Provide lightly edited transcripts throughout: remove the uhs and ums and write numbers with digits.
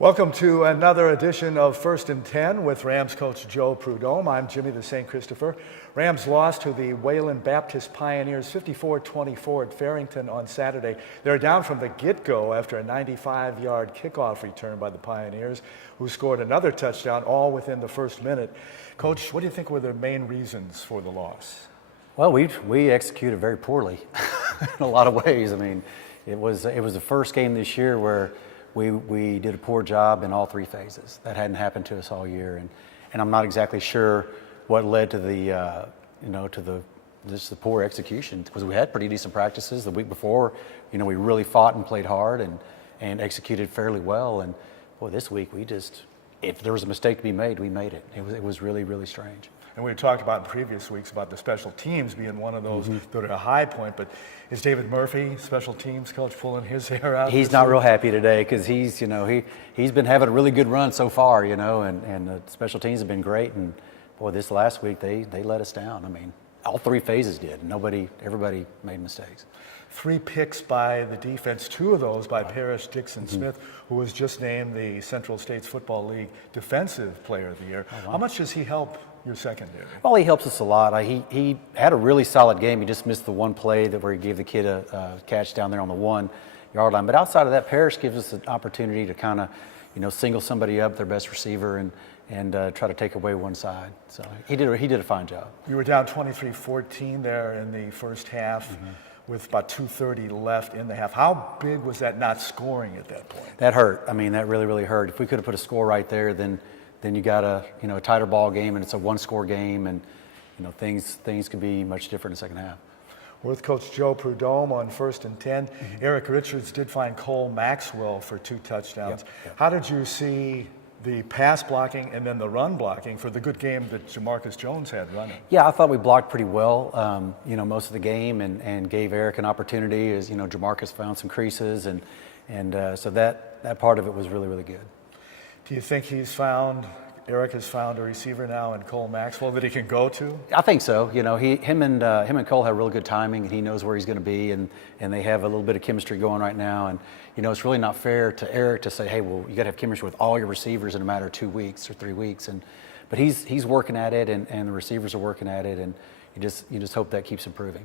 Welcome to another edition of 1st&10 with Rams coach Joe Prud'homme. I'm Jimmy the St. Christopher. Rams lost to the Wesleyan Baptist Pioneers 54-24 at Farrington on Saturday. They're down from the get-go after a 95-yard kickoff return by the Pioneers, who scored another touchdown all within the first minute. Coach, what do you think were the main reasons for the loss? Well, we executed very poorly in a lot of ways. I mean, it was the first game this year where we did a poor job in all three phases. That hadn't happened to us all year, and I'm not exactly sure what led to the the poor execution, because we had pretty decent practices the week before. We really fought and played hard and executed fairly well. And boy, this week if there was a mistake to be made, we made it. It was really, really strange. And we've talked about in previous weeks about the special teams being one of those that are a high point, but is David Murphy, special teams coach, pulling his hair out? He's not real happy today because he's been having a really good run so far, and the special teams have been great. And boy, this last week they let us down. I mean, all three phases did. Everybody made mistakes. 3 picks by the defense, 2 of those by Parrish Dixon Smith, who was just named the Central States Football League Defensive Player of the Year. Oh, wow. How much does he help your secondary? Well, he helps us a lot. He had a really solid game. He just missed the one play where he gave the kid a catch down there on the 1-yard line. But outside of that, Parrish gives us an opportunity to kind of single somebody up, their best receiver, and try to take away one side. So he did a fine job. You were down 23-14 there in the first half. With about 2:30 left in the half. How big was that not scoring at that point? That hurt. I mean, that really, really hurt. If we could have put a score right there, then you got a tighter ball game, and it's a one-score game, and things could be much different in the second half. We're with Coach Joe Prud'homme on 1st&10. Eric Richards did find Cole Maxwell for 2 touchdowns. Yep. How did you see the pass blocking and then the run blocking for the good game that Jamarcus Jones had running? Yeah, I thought we blocked pretty well, most of the game, and gave Eric an opportunity as, Jamarcus found some creases, and so that part of it was really, really good. Do you think Eric has found a receiver now in Cole Maxwell that he can go to? I think so. Him and Cole have real good timing, and he knows where he's going to be, and they have a little bit of chemistry going right now. And it's really not fair to Eric to say, hey, well, you got to have chemistry with all your receivers in a matter of 2 weeks or 3 weeks. But he's working at it, and the receivers are working at it, and you just hope that keeps improving.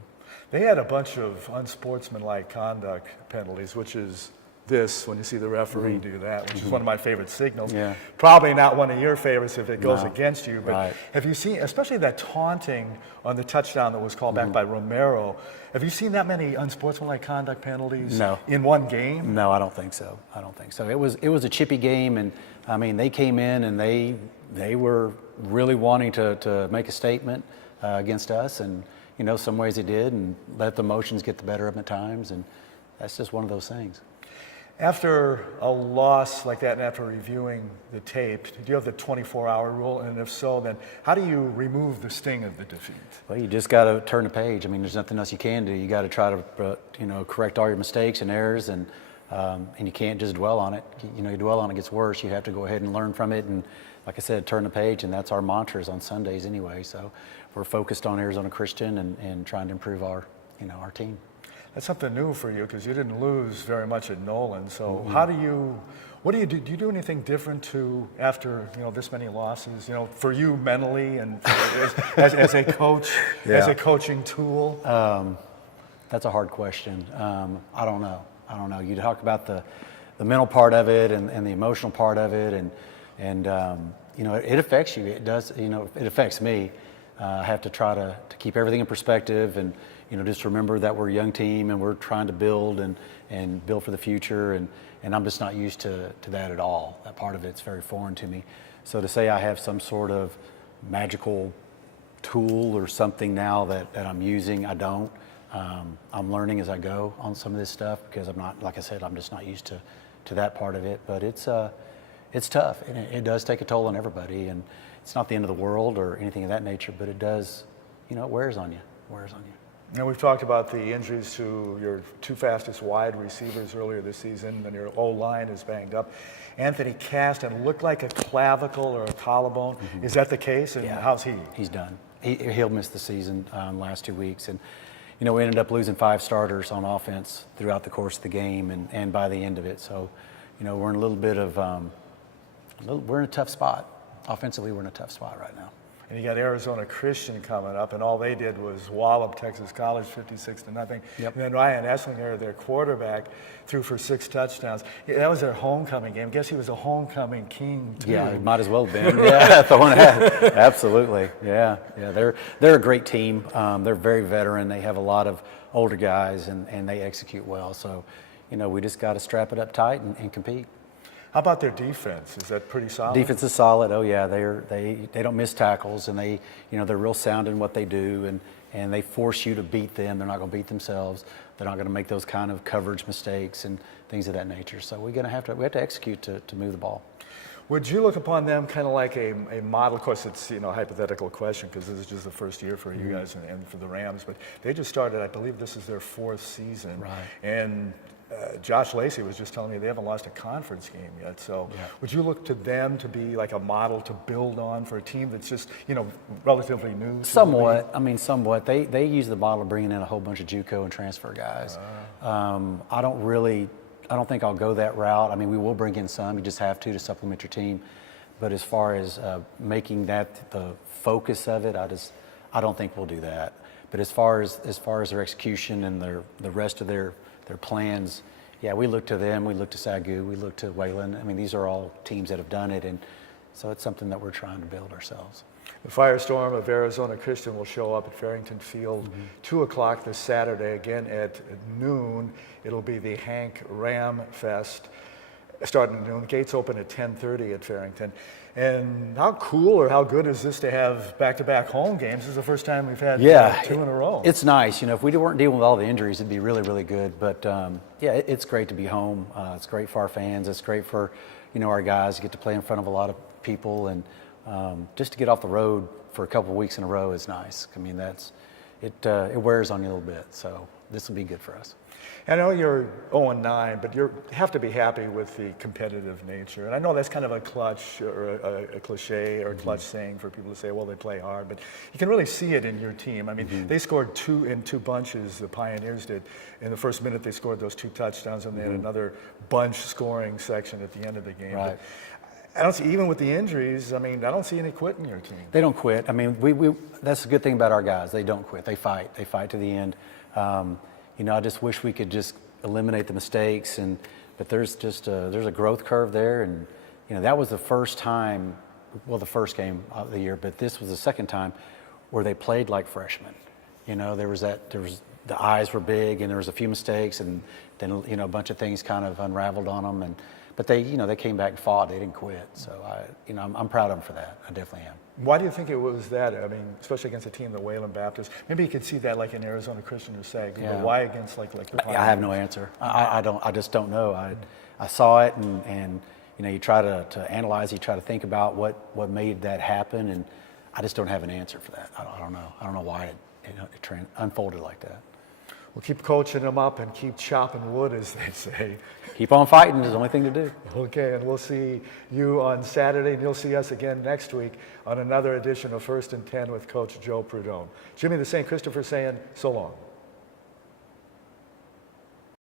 They had a bunch of unsportsmanlike conduct penalties, which is this when you see the referee do that, which is one of my favorite signals. Yeah. Probably not one of your favorites if it goes against you, but right. Have you seen, especially that taunting on the touchdown that was called back by Romero, have you seen that many unsportsmanlike conduct penalties in one game? No, I don't think so. It was a chippy game, and I mean, they came in and they were really wanting to make a statement against us, and some ways they did, and let the emotions get the better of them at times, and that's just one of those things. After a loss like that and after reviewing the tape, do you have the 24-hour rule? And if so, then how do you remove the sting of the defeat? Well, you just got to turn the page. I mean, there's nothing else you can do. You got to try to, correct all your mistakes and errors, and you can't just dwell on it. You dwell on it, it gets worse. You have to go ahead and learn from it, and like I said, turn the page, and that's our mantras on Sundays anyway. So we're focused on Arizona Christian and trying to improve our team. That's something new for you because you didn't lose very much at Nolan. So what do you do? Do you do anything different after this many losses? For you mentally and as a coach, as a coaching tool. That's a hard question. I don't know. You talk about the mental part of it and the emotional part of it, and it affects you. It does. It affects me. I have to try to keep everything in perspective, and just remember that we're a young team and we're trying to build and build for the future, and I'm just not used to that at all. That part of it's very foreign to me. So to say I have some sort of magical tool or something now that I'm using, I don't. I'm learning as I go on some of this stuff because I'm not, like I said, I'm just not used to that part of it. But it's tough, and it does take a toll on everybody, and it's not the end of the world or anything of that nature, but it does, it wears on you. Now, we've talked about the injuries to your 2 fastest wide receivers earlier this season, and your O-line is banged up. Anthony cast and looked like a clavicle or a collarbone. Is that the case, and how's he? He's done. He'll miss the season last 2 weeks, and we ended up losing 5 starters on offense throughout the course of the game and by the end of it. So, we're in a little bit of We're in a tough spot. Offensively, we're in a tough spot right now. And you got Arizona Christian coming up, and all they did was wallop Texas College 56-0. Yep. And then Ryan Esslinger, their quarterback, threw for 6 touchdowns. Yeah, that was their homecoming game. I guess he was a homecoming king too. Yeah, he might as well have been. Yeah, throwing it. Absolutely. Yeah. They're a great team. They're very veteran. They have a lot of older guys, and they execute well. So, we just got to strap it up tight and compete. How about their defense? Is that pretty solid? Defense is solid. Oh yeah, they don't miss tackles, and they're real sound in what they do, and they force you to beat them. They're not going to beat themselves. They're not going to make those kind of coverage mistakes and things of that nature. So we have to execute to move the ball. Would you look upon them kind of like a model? Of course, it's a hypothetical question because this is just the first year for you guys and for the Rams. But they just started. I believe this is their 4th season. Right. And Josh Lacey was just telling me they haven't lost a conference game yet. So would you look to them to be like a model to build on for a team that's just relatively new? Somewhat. I mean, somewhat. They use the model of bringing in a whole bunch of JUCO and transfer guys. I don't think I'll go that route. I mean, we will bring in some. You just have to supplement your team. But as far as making that the focus of it, I don't think we'll do that. But as far as their execution and the rest of their plans, yeah, we look to them. We look to Sagu. We look to Wesleyan. I mean, these are all teams that have done it, and so it's something that we're trying to build ourselves. The Firestorm of Arizona Christian will show up at Farrington Field 2 o'clock this Saturday, again at noon. It'll be the Hank Ram Fest starting at noon. Gates open at 10:30 at Farrington. And how cool or how good is this to have back-to-back home games? This is the first time we've had 2 in a row. It's nice. If we weren't dealing with all the injuries, it'd be really, really good. But it's great to be home. It's great for our fans. It's great for our guys to get to play in front of a lot of people, and just to get off the road for a couple of weeks in a row is nice. I mean, it wears on you a little bit. So this will be good for us. I know you're 0-9, but you have to be happy with the competitive nature. And I know that's kind of a clutch or a cliche or a clutch saying for people to say, well, they play hard. But you can really see it in your team. I mean, they scored 2 in 2 bunches, the Pioneers did. In the first minute, they scored those 2 touchdowns, and they had another bunch scoring section at the end of the game. Right. But I don't see, even with the injuries, I mean, I don't see any quit in your team. They don't quit. I mean, that's a good thing about our guys. They don't quit. They fight. They fight to the end. I just wish we could just eliminate the mistakes, but there's a growth curve there, and that was the first time, well, the first game of the year, but this was the second time where they played like freshmen. The eyes were big, and there was a few mistakes, and then a bunch of things kind of unraveled on them, but they came back and fought. They didn't quit. So I'm proud of them for that. I definitely am. Why do you think it was that? I mean, especially against a team, the Wesleyan Baptist. Maybe you could see that like in Arizona Christian or SAG. Yeah. But why against like the Pioneers? I have no answer. I just don't know. I saw it, and you try to analyze. You try to think about what made that happen, and I just don't have an answer for that. I don't know. I don't know why it unfolded like that. We'll keep coaching them up and keep chopping wood, as they say. Keep on fighting is the only thing to do. Okay, and we'll see you on Saturday, and you'll see us again next week on another edition of 1st and 10 with Coach Joe Prud'homme. Jimmy the St. Christopher saying so long.